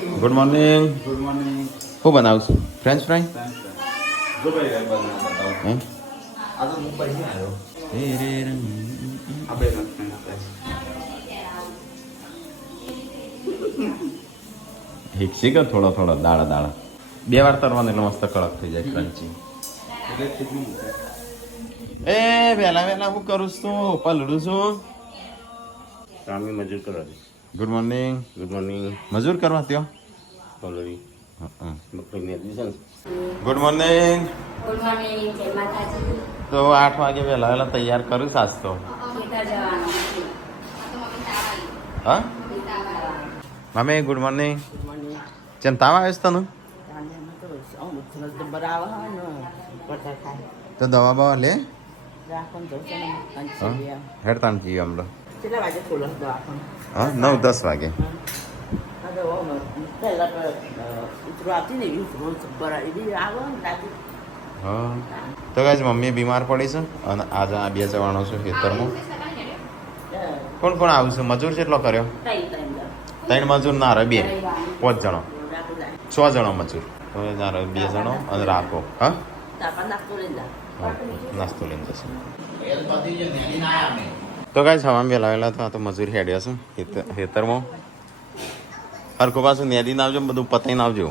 Good morning. Good morning. શું બનાવશું? French fry? જો ભાઈ બતાવો. હે? આ તો મુંબઈ થી આવ્યો. હે રે રંગ. આપણે હિક્સી કે થોડો થોડો દાડા દાડા 2 વાર તરવાનું એટલે મસ્ત કડક થઈ જાય ક્રન્ચી. એ વેલા વેલા હું કરું છું? પલડું છું. કામી મજૂર કરો. Good morning. Good morning. મજૂર કરવા ત્યો? ઓલરેડી મકડીને દીધું. Good morning. ગુડ મોર્નિંગ, જય માતાજી. તો 8 વાગે વહેલા વહેલા તૈયાર કરું સાસ તો. ખેતર જવાનું છે. હા મમ્મી ગુડ મોર્નિંગ. ચમ તાવ આવે છે તને? તો દવા બવા લે. હેડ તાણ જઈએ હમણાં. હા 9-10 વાગે. હા તો ગાઈસ મમ્મી બીમાર પડી છે અને આજે આ 2 જવાનો છે ખેતરમાં. કોણ કોણ આવશે? મજૂર કેટલો કર્યો? 3 મજૂર ના રહે 2 5 જણો 6 જણો મજૂર. તો ના રહે 2 જણો અને રાખો. હા નાસ્તો લઈને જશે. તો ગાઈસ હવામાં વહેલા વહેલા તો આ તો મજૂર હેડ્યા છે ખેતરમાં. હરખો પાછું નેદી ના આવજો, બધું પતાઈને આવજો.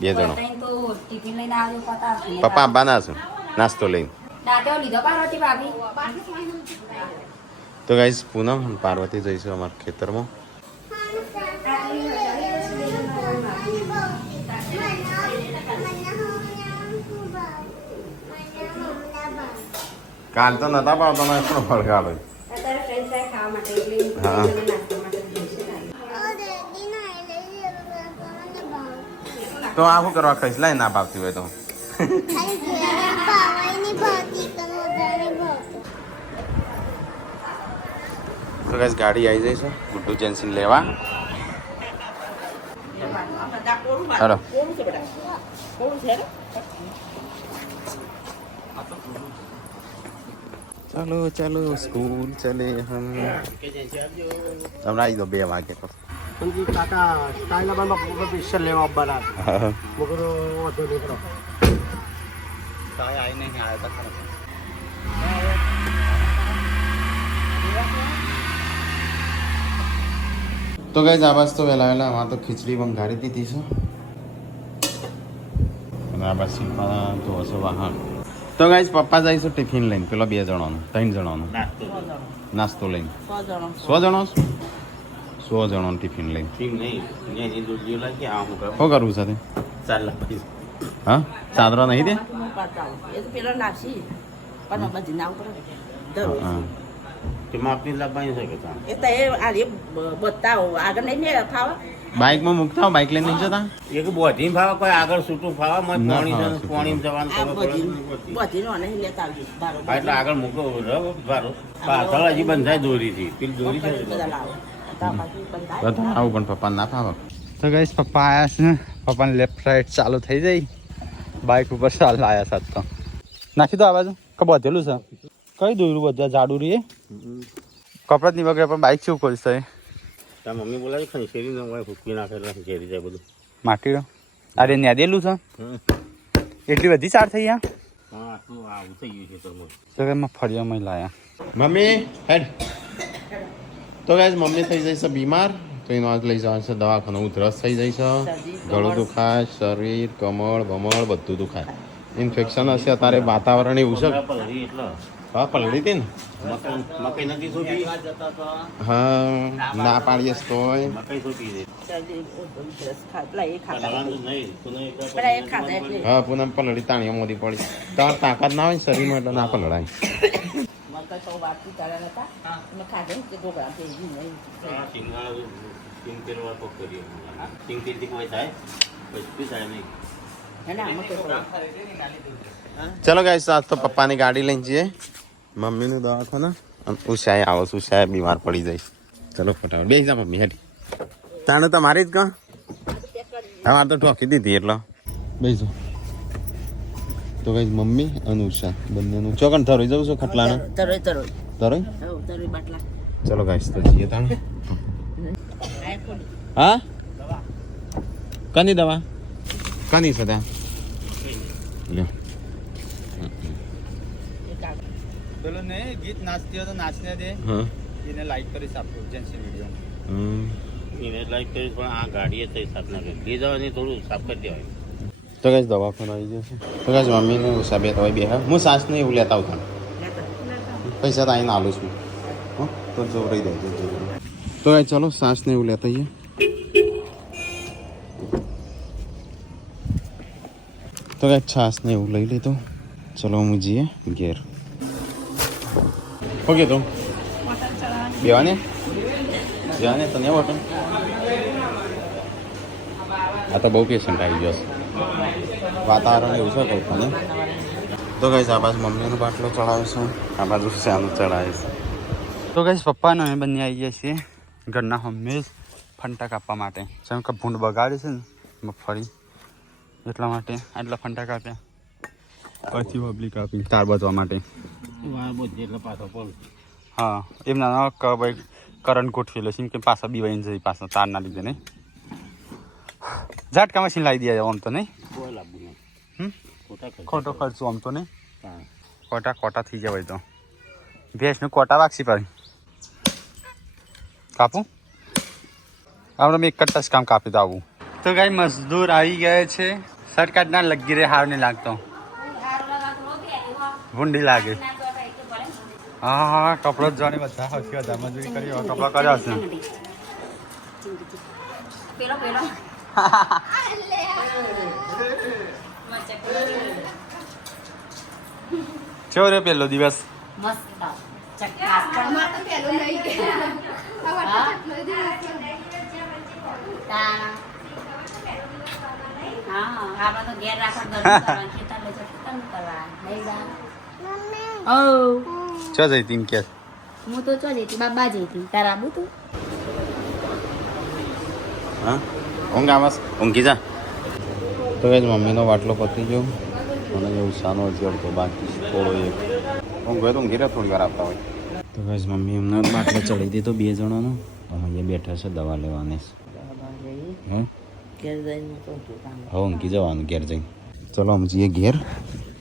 2 જણો. તો ટિફિન લઈને આવજો પતા. પપ્પા આવવાના છે નાસ્તો લઈને. દાંતો લીધો પાર્વતી ભાભી. તો ગાઈસ પૂનમ અને પાર્વતી જઈશું અમારા ખેતરમાં. કાલ તો નતા પાડતો ને પણ ફળગાડો. અત્યારે ફ્રેન્ચ ફ્રાય ખાવા માટે એટલે હા. નાસ્તો માટે જઈશું ને. તો આ શું કરવા ખાઈશ? લાઈ ના પાવતી હોય તો. તો ગાઈસ ગાડી આવી જાય છે ગુડ્ડુ જેન્સીને લેવા. હાલો ચાલો ચાલો સ્કૂલ ચલે હમ. તમને આવી દો 2 વાગે પર. સંજીવ કાકા સ્ટાઇલમાં પિક્ચર લેવા બરાબર હા. મુકરો વધુ નીકળો કાંઈ આવી નહીં આવ્યા હતા. તો ગાઈસ આ બસ તો વહેલા વહેલા આમાં તો ખીચડી બંગાળી દીધી છે અને આ બસ સીટમાં તો હશે વાહન. તો ગાઈસ પપ્પા જઈશું ટિફિન લઈને પેલો 2 જણાનો 3 જણાનો નાસ્તો લઈને. 100 જણો 100 જણાનો ટિફિન લઈને. ઠીક નહીં એની દૂધ જેવું લાગે આ હું કરું. શું કરવું સાથે? 4 લાખ પૈસા. હા ચાદરા નહીં દે? હા કે માપની લાવવાની છે કે ત્યાં બાઇકમાં મૂકતા હો, બાઇક લઈને નહીં જતા? એક બોધી ભાવે કોઈ આગળ છૂટું ભાવે મને ના પાણી ભાવે છે, પાણી જવાનું ખબર પડે. હા, એટલે આગળ મૂકો ભારો પાછળ હજી બંધાય દોરીથી પેલી દોરી છે બધા આવું પણ પપ્પા ના ફાવે. તો ગાઈસ પપ્પા આયા છે પપ્પાને લેફ્ટ રાઈટ ચાલુ થઈ જાય બાઇક ઉપર ચાલ આયા સાત તો નાખી દો આ બાજુ બધેલું છે કઈ દોર્યું બધા જાડું રહીએ કપડા જ નહીં વગેરે પણ બાઇક શું ખોલશે ત્યાં મમ્મી બોલાવી ખરી શેરી ન હોય ફૂકી નાખે એટલે શેરી જાય બધું માટીનો અરે ન્યાદેલું છે એટલી બધી ચાર થઈ ગયા હા આટલું આવું થઈ ગયું છે તો તો કે એમાં ફળિયામાં લાયા મમ્મી હેડ. તો ગાઈસ મમ્મી થઈ જાય છે બીમાર તો એનો આજ લઈ જવાનું છે દવાખાને. ઉધરસ થઈ જાય છે, ગળું દુખાય, શરીર કમળ બમળ બધું દુખાય. ઇન્ફેક્શન હશે અત્યારે વાતાવરણ એવું છે. એટલે હા પલળી હતી ને. મકાઈ નથી સોટી હા ના પાડીએ તોય. મકાઈ સોટી દે હા પૂનમ પલળી તાણીઓ મોદી પડી. તમારે તાકાત ના હોય ને શરીરમાં એટલે ના પલળાય. ચલો ગાઈસ આજ તો પપ્પાની ગાડી લઈને જઈએ મમ્મીનું દવાખાને અને ઉષાએ આવો ઉષાએ બીમાર પડી જાય. ચલો ફટાફટ બેસી જા મમ્મી હેઠી. તાણે તમારી જ કાં અમારે તો ઠોકી દીધી એટલે બેસો. તો ગાઈસ મમ્મી અને ઉષા બંનેનું ચોકન ધરોઈ જવું છું ખટલાને ધરોઈ. ચલો ગાઈસ તો જઈએ તાણે. હા કની દવા કની છે ત્યાં લ્યો પેલો ને ગીત નાચતી હોય તો નાચને દે હા એને લાઈક કરીશ આપણું એજન્સી વિડીયો એને લાઈક કરીશ પણ આ ગાડીએ થઈ સાફ ના કરી લઈ જવાની થોડું સાફ કરી દેવાય તો કઈ દવાખાનું આવી જશે તો કઈ મમ્મીને હિસાબે તો બે હા હું સાસ ને એવું લેતા આવતા પૈસા તો આવીને આલું છું હં તો જો રહી દેજો તો કઈ ચલો સાસ ને એવું લેતા આવીએ તો કઈ છાસ ને એવું લઈ લીધું ચલો હું જઈએ ઘેર ઓકે તો બેવાને તને હોટલ આ તો બહુ પેશન્ટ આવી ગયો છે વાતાવરણ એવું છે કંઈ તો કઈ આ બાજુ મમ્મીનો બાટલો ચડાવે છે આ બાજુ શાનું ચડાવે છે તો ગઈશ પપ્પાને અમે બંને આવી ગયા છીએ ઘરના હંમેશ ફંટા કાપવા માટે જેમ કે ભૂંડ બગાડે છે ને મગફળી એટલા માટે આટલા ફંટા કાપ્યા પછી પબ્લિક કાપી તાર બચવા માટે વાર બોધ એટલે પાછો પડું હા એમના ભાઈ કરંટ ગોઠવી લે છે કે પાછા બીવાઈને જઈ પાછા તારના લીધે નહીં ઝાટકા મશીન લાવી દે આમ તો નહીં કોઈ લાભવું નહીં ખોટો ખર્ચો આમ તો નહીં હા કોટા થઈ જવાય તો ભેંસનું કોટા વાગશી પાડી કાપું આપણે મેં એક જ ટચ કામ કાપી તો આવું તો ગાય મજદૂર આવી ગયા છે શર્ટ કાઢના લગી રે હાર નહીં લાગતો ભૂંડી લાગે હા હા કપડો જ જોવાની બધા સૌથી વધારે મજૂરી કરી કપડો કર્યો હશે પેલો પેલો કેવો રે પેલો દિવસ મસ્ત ચક્કાસ હા આમાં તો ઘેર રાખવા ગરમ ખેતર લઈ જતો કેમ કરવા લઈ જા ઓ ચો જઈ તીન કે હું તો ચો જઈતી બાબા જઈતી તારા આબુ તું હા ઊંઘ આવાસ ઊંઘી જા તો કઈ મમ્મીનો બાટલો પતી ગયો અને એવું સાનો જડતો બાકી થોડો એક ઊંઘ હોય તો ઊંઘી રહે થોડી વાર આપતા હોય તો કઈ મમ્મી એમને બાટલો ચડી દીધો બે જણાનો અહીંયા બેઠા છે દવા લેવાની હા હવે ઊંઘી જવાનું ઘેર જઈને ચલો આમ જઈએ ઘેર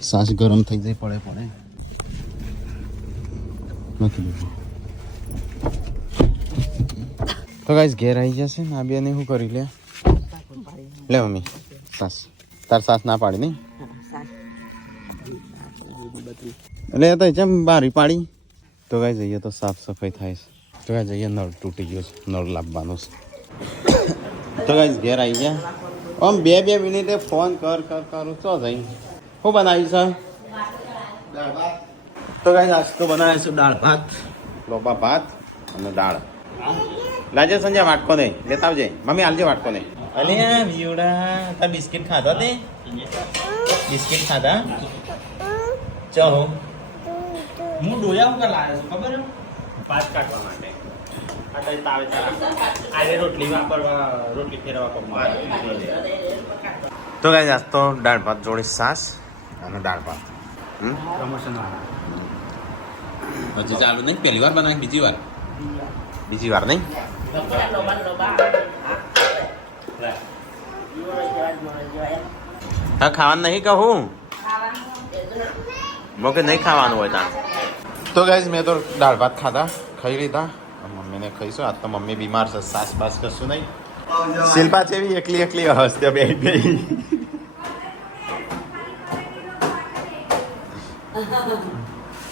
સાસ ગરમ થઈ જાય પડે નથી લીધું તો ગાઈસ ઘેર આવી જશે ને આ બેને શું કરી લે મમ્મી સાસ તાર સાસ ના પાડી નહીં એટલે એ તો જેમ બારી પાડી તો ગાઈ જઈએ તો સાફ સફાઈ થાય છે તો ગાઈ જઈએ નળ તૂટી ગયો છે નળ લાવવાનો છે તો ગાઈસ ઘેર આવી ગયા આમ બે મિનિટે ફોન કરું ચો જઈ શું બનાવ્યું છે તો ગાઈસ આજ તો બનાવે છે દાળ ભાત લોબા ભાત અને દાળ લાજે સંજય વાટકો નહીં લેતા આવજે મમ્મી હાલજે વાટકો નહીં અલે વિયોડા તાર બિસ્કિટ ખાધા તે બિસ્કિટ ખાધા ચો હું ડોયા ઉપર લાવ્યો છું ખબર ભાત કાઢવા માટે રોટલી ફેરવા તો ગાઈસ આજ તો દાળ ભાત જોડે છાસ અને દાળ ભાત પ્રમોશન હજી ચાલુ નહીં પહેલી વાર બનાવી બીજી વાર નહીં હા ખાવાનું નહીં કહું મોકે નહીં ખાવાનું હોય ત્યાં તો ગાઈસ મેં તો દાળ ભાત ખાઈ લીધા મમ્મીને ખાઈશું આજ તો મમ્મી બીમાર છે સાસ બાસ કશું નહીં શિલ્પા જેવી એકલી હસતે બે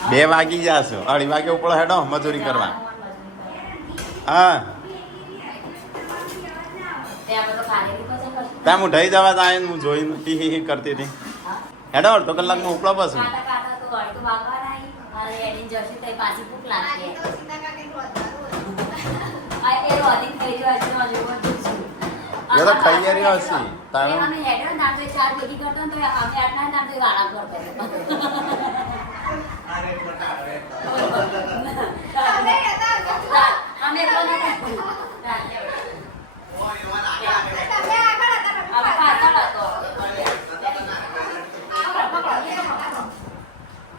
બે વાગી જશો 2:30 વાગે ઉપર હેડો મજૂરી કરવા હા ત્યાં હું ઢઈ જવા જાય હું જોઈ નથી કરતી હતી હેડો અડધો કલાકમાં ઉપડો પાછું એ તો ખાઈ રહ્યો હશે તારે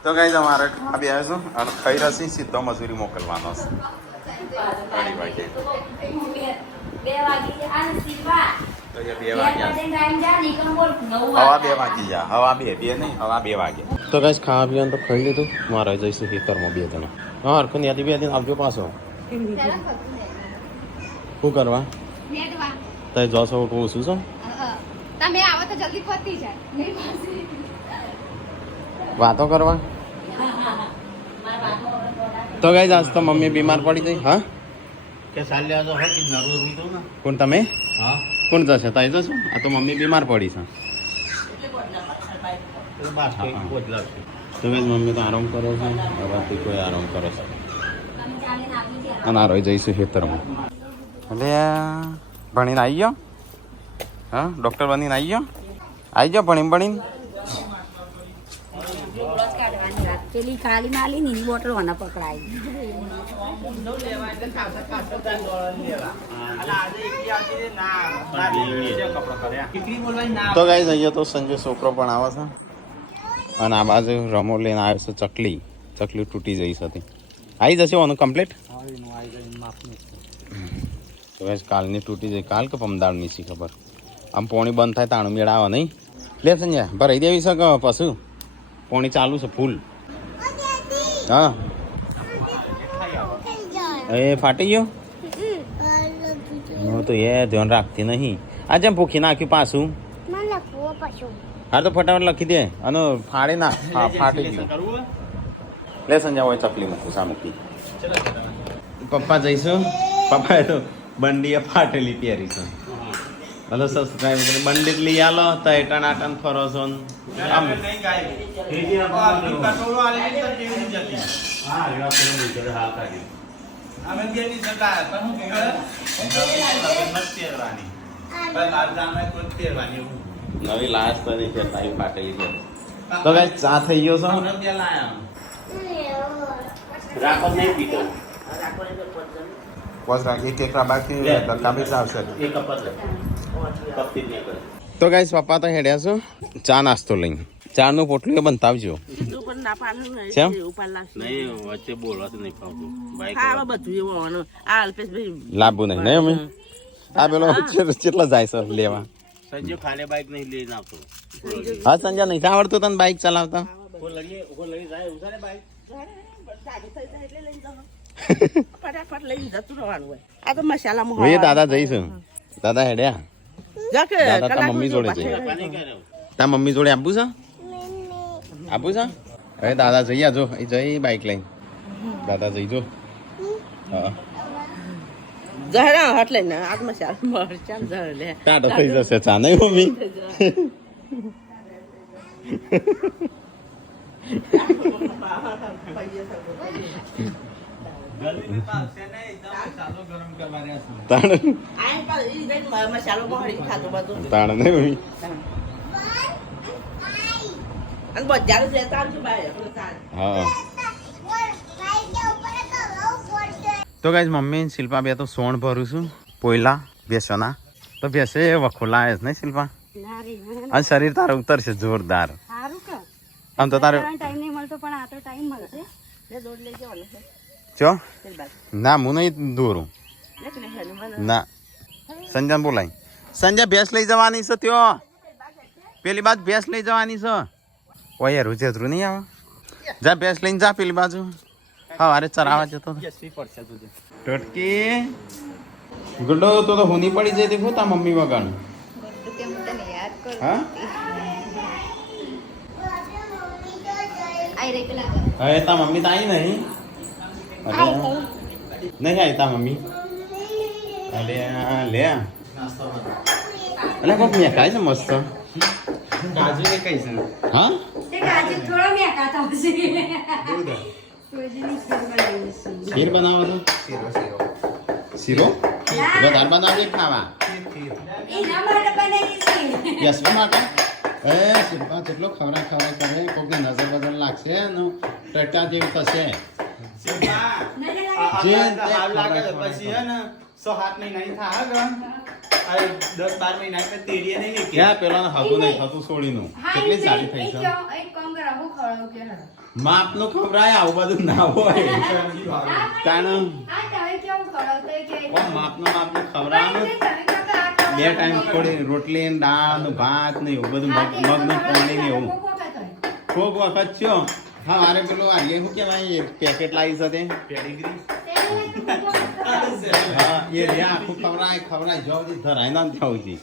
તો ગાઈસ અમારે આ બે આવ્યો છું અને ખાઈ રસી સીધો મજૂરી મોકલવાનો છે 2:30 વાગે તો 2 વાગ્યા ટાઈમ જા નીકળ બોલ 9 હવા 2 વાગી જા હવા 2 નહીં હવા 2 વાગે તો ગાઈસ ખાવા પીવાનું તો ખાઈ લીધું મારે જઈશું ખેતરમાં 2 જણા હા હરખું યાદી 2 દિન આવજો પાછો શું કરવા તો જશો ઉઠવું શું છો તમે આવો તો જલ્દી પતી જાય નહીં પાસે વાતો કરવા તો ગાઈસ આજ તો મમ્મી બીમાર પડી ગઈ હા કે સાલ લેવા તો હોય કે નરું રૂતું ને કોણ તમે હા કોણ જશે તાઈ જશો આ તો મમ્મી બીમાર પડી છે તો બાસ કોઈ બદલાવશે તો ગાઈસ મમ્મી તો આરામ કરે છે હવાથી કોઈ આરામ કરે છે અને આ રહી જઈશું ખેતરમાં એટલે ભણીને આવી ગયો હા ડૉક્ટર બનીને આવી ગયો ભણીને પેલી ખાલી માલી ની બોટલ વના પકડાઈ તો ગાઈસ અહીંયા તો સંજય છોકરો પણ આવે છે અને આ બાજુ રમો લઈને આવ્યો છે ચકલી તૂટી જઈ હતી આવી જશે ઓનું કમ્પ્લીટ તો ગાઈસ કાલની તૂટી જાય કાલ કે પમદાળની સી ખબર આમ પોણી બંધ થાય તાણું મેળ આવે નહીં લે સંજય ભરાઈ દેવી છે કે પશુ પોણી ચાલુ છે ફૂલ હા એ ફાટી ગયો હું તો એ ધ્યાન રાખતી નહીં આ જેમ ભૂખી નાખ્યું પાછું હા તો ફટાફટ લખી દે અને ફાડી ના હા ફાટી ગયું લે સંજય હોય ચકલી મૂકું સા મૂકી પપ્પા જઈશું પપ્પાએ તો બંડીએ ફાટેલી પહેરી છે હલો સબસ્ક્રાઈબ કરી બંડી લઈ આલો તો એટન આટન ફરો છો આમ નવી લાશ બની છે તાઈ ફાટેલી છે તો કઈ ચા થઈ ગયો છો રાખો નહીં પીતો બસ રાખી કેકરા બાકી કાબી આવશે એક કપત કપતી નહીં કરે તો ગાઈસ પપ્પા તો હેડ્યા છો ચા નાસ્તો લઈને ચાનું પોટલું એ બંધાવજો કેમ નહીં વચ્ચે બોલવા નહીં ફાવતું બાઈક લાભવું નહીં નહીં અમે આ પેલો કેટલા જાય છે લેવા સંજય ખાલી બાઈક નહીં લઈને આવતો હા સંજય નહીં આવડતું તને બાઈક ચલાવતા લઈ જાય ઉતારે બાઈક ફટાફટ લઈને જતું રહેવાનું હોય આ તો મસાલામાં ભાઈ દાદા જઈશું દાદા હેડ્યા દાદા તાર મમ્મી જોડે જઈ તાર મમ્મી જોડે આપવું છે હવે દાદા જઈ આજો એ જઈ બાઈક લઈને દાદા જઈ જો હા જહરા હટ લઈને આ મસાલા ચાલ જહર લે ટાટો થઈ જશે ચા નહીં મમ્મી તાણ નહીં મમ્મી હા તો ગાઈસ મમ્મી શિલ્પા બે તો સોણ ભરું છું પોયલા બેસોના તો બેસે વખોલા આવે નહીં શિલ્પા અને શરીર તારું ઉતરશે જોરદાર આમ તો તારે ટાઈમ નહીં મળતો પણ આ તો ટાઈમ મળશે દોડ લઈ જવાનો છે ચો ના હું નહીં દોરું ના સંજય બોલાય સંજય ભેંસ લઈ જવાની છે ત્યો પેલી બાજુ ભેંસ લઈ જવાની છે ઓય રૂજેતરું નહીં આવે જા ભેંસ લઈને જા પેલી બાજુ હા અરે ચરાવા જતો ટટકી ગુડો તો હુની પડી જતી હું તા મમ્મી વગર હા હવે તા મમ્મી તો આવી નહીં નહીં આવી તા મમ્મી અલે લે અલે કોક મેં ખાય છે મસ્ત કાજુ ને કઈ છે હા થોડો મેં કાતા હશે ખીર બનાવો છો શીરો વધારે બનાવજે ખાવા યશવા માટે એ શિલ્પા કેટલો ખવરા કરે કોકને નજર બજર લાગશે ને ટટા જેવું થશે પછી હે ને 7 મહિના થાય 10-12 મહિના તેડીએ નહીં ક્યાં પેલા હતું નહીં થતું છોડીનું કેટલી સારી થઈ છે માપનું ખવરાય આવું બધું ના હોય કારણ માપનું ખવરાવાનું બે ટાઈમ થોડી રોટલી ને દાળ ને ભાત ને એવું બધું મગનું પાણી ને એવું કોક વખત છો હા મારે પેલું આ શું કહેવાય પેકેટ લાવી છે તે હા એ રે આખું ખવરાય જો બધી ધરાય ના થવું છે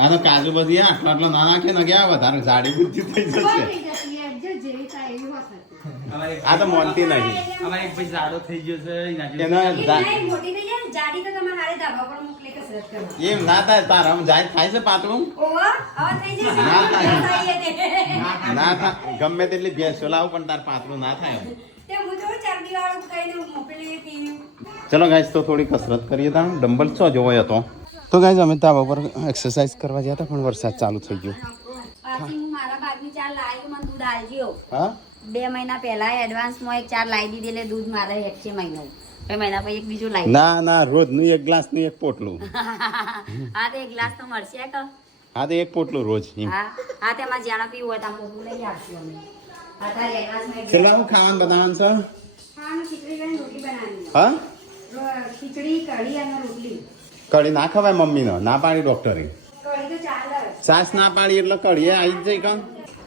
આનો કાજુ બધી આટલો ના નાખે ને ગયા વધારે જાડી બુદ્ધિ થઈ જશે આ તો મોનતી નહીં અમારે એક ભાઈ જાડો થઈ ગયો છે એના મોટી થઈ જાય જાડી તો તમારે હારે ધાબા પર મોકલે કસરત કરવા એમ ના થાય તારા જાય થાય છે પાતળું ઓવા હવે થઈ જશે ના થાય. થાય ના થાય ગમે તેટલી ભેંસો લાવું પણ તાર પાતળું ના થાય હવે. તે હું થોડું ચરબી વાળું કઈને મોકલી હતી ચલો ગાઈસ તો થોડી કસરત કરીએ તા ડમ્બલ ચો જોવો હતો તો ગાઈસ અમે ધાબા પર એક્સરસાઇઝ કરવા ગયા હતા પણ વરસાદ ચાલુ થઈ ગયો પાછી હું મારા બાજુ ચાર લાવી મને દૂધ આલજો હા 2 મહિના પહેલા એડવાન્સમાં એક ચાર લાવી દીધી એટલે દૂધ મારે એક છે મહિનો 2 મહિના પછી એક બીજું લાવી ના ના રોજનું એક ગ્લાસ નું એક પોટલું હા તો એક ગ્લાસ તો મળશે કે હા તો એક પોટલું રોજ એમ. હા તેમાં જ્યાં પીવું હોય ત્યાં પોટલું લઈ આપશું અમે હા તારે એડવાન્સમાં છેલ્લા હું ખાવાનું બનાવવાનું છે ખાવાનું ખીચડી કરીને રોટલી બનાવવાની હા ખીચડી કઢી અને રોટલી કઢી ના ખવાય મમ્મીનો ના પાડી ડોક્ટરે કઢી તો ચાલે સાસ ના પાડી એટલે કઢી આવી જ જાય કાં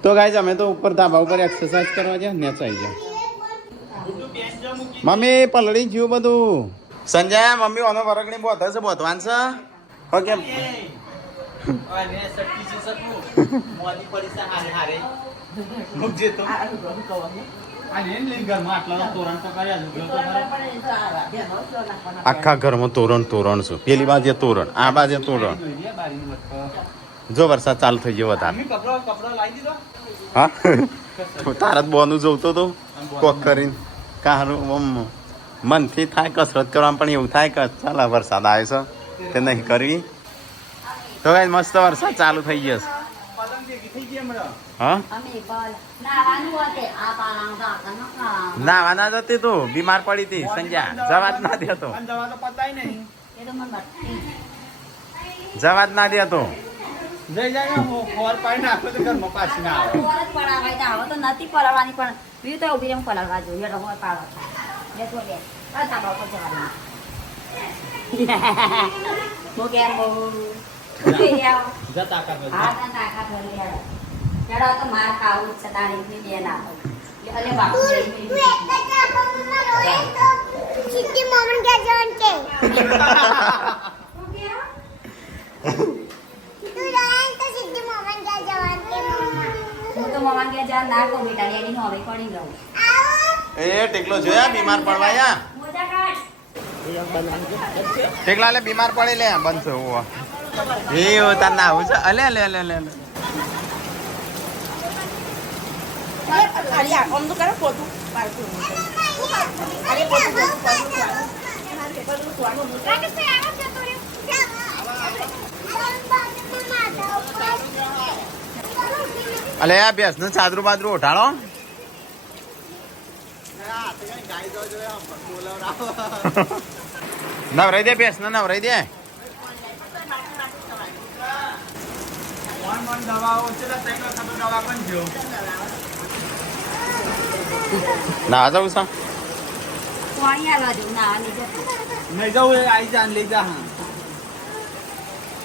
તો ગાઈસ અમે તો ઉપર ધાબા ઉપર એક્સરસાઇઝ કરવા ગયા નેચ આવી ગયા મમ્મી પલળી ગયું બધું સંજય મમ્મી ઓનો વરગણી બોધે છે બોધવાન છે ઓકે આખા ઘરમાં તોરણ તોરણ છું પેલી બાજુ તોરણ આ બાજુ તોરણ જો વરસાદ ચાલુ થઈ ગયો વધારે હા તારા જ બોનું જોતો તો કોક કરીને કારું મનથી થાય કસરત કરવામાં પણ એવું થાય કે ચાલ વરસાદ આવે છે તે નહીં કરવી તો કાંઈ મસ્ત વરસાદ ચાલુ થઈ ગયો છે હા અમે પણ નાવાનું હોતે આ પાણા કાકા નકા નાવાના જતી તું બીમાર પડી હતી સંજ્યા જવા જ ના દેતો એ તો મને બત્તી જવા જ ના દેતો જઈ જાય ખોર પાડી નાખો તો ઘરમાં પાછી ના આવે વરસ પડાવાય તો હવે તો નથી પડાવવાની પણ બીજું તો ઉભી એમ પડાવવા જોઈએ એટલે હોય પાડવા લેતો લે આ તાબા ઉપર જવાની હું કેમ બહુ જતા કર હા ના તાકાત ભરી યાર જડા તો માર ખાવું છે તાણી ની બે ના અલે બાપુ સિદ્ધિ મોમન કે જાન કે તું જાન તો સિદ્ધિ મોમન કે જાન કે હું તો મમ્મા કે જા ના કો બેટા એની નો હવે પડી ગયો એ ટેકલો જોયા બીમાર પડવાયા મોજા કાઢ ટેકલા લે બીમાર પડી લે બનશે ઓવા એ તાર ના આવું છે અલે લે લે લે અરે આમ તો કરે પોતું અરે પોતું અલે આ બેસ નું ચાદરું બાદરું ઉઠાડો નવરાઈ દે બેસ ને નવરાઈ દે દવાઓ છે તો તેનો દવા પણ જો ના જવું છે પાણી આલવા દઉં ના ની જતી નહીં જવું એ આવી જા લઈ જા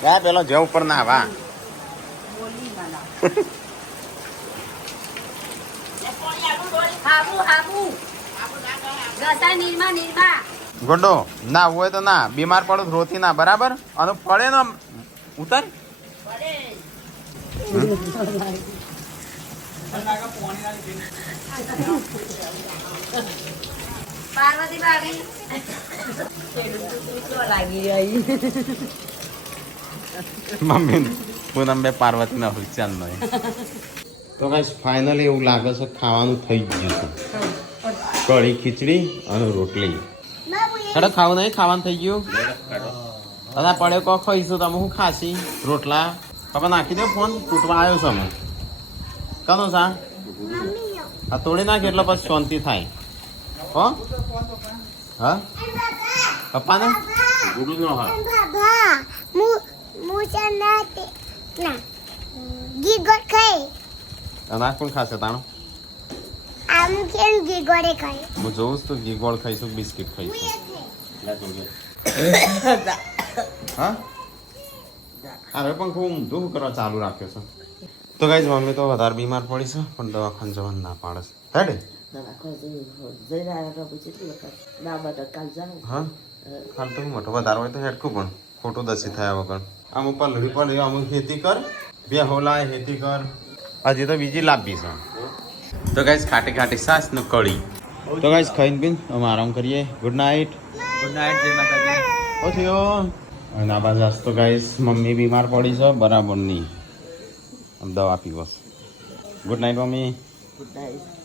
બે પેલો જે ઉપર ના વા બોલી મને હાબુ હાબુ ગસા નીરમા ગોંડો ના હોય તો ના બીમાર પડો તો રોતી ના બરાબર અને પડે ને ઉતર પાર્વતી ભાભી લાગી રહી મમ્મી પૂનમ બે પાર્વતી ના ચાલ નહીં તો ગાઈસ ફાઇનલી એવું લાગે છે ખાવાનું થઈ ગયું છે કઢી ખીચડી અને રોટલી અરે ખાવું નહીં ખાવાનું થઈ ગયું દાદા પડ્યો કો ખાઈશું તમે હું ખાસી રોટલા પપ્પા નાખી દો ફોન તૂટવા આવ્યો છે અમે કનો સા આ તોડી નાખ એટલે પછી શાંતિ થાય હો હા પપ્પાને ગુડું ન હા બાબા મુ ચના તે ના ગી ગોટ ખાઈ અનાજ કોણ ખાશે તાણો આમ કેમ ગીગોડે ખાય હું જોઉં છું તો ઘી ગોળ ખાઈશું બિસ્કિટ ખાઈશું લે તું લે. હા અરે પણ ખૂબ ઊંધું કરવા ચાલુ રાખ્યો છે તો ગાઈઝ મમ્મી તો વધારે બીમાર પડી છે પણ દવાખાને જવાનું ના પાડે છે હેડે જઈને આવ્યા પછી કેટલી વખત ના બટર કાલ જાઉં હા હાલ તો હું મોટો વધારે હોય તો હેડકું પણ ખોટું દસી થયા વગર અમુક પલરી પડે અમુક ખેતી કર બે હોલાય ખેતી કર હજી તો બીજી લાભી છે તો ગાઈઝ ખાટી ખાટી સાસ નું કઢી તો ગાઈઝ ખાઈને પીને અમે આરામ કરીએ ગુડ નાઇટ ગુડ નાઇટ જય માતાજી ઓ થયો અને આ બાજુ આજ તો ગાઈઝ મમ્મી બીમાર પડી છે બરાબર નહીં આમ દવા પીવો good night mummy good night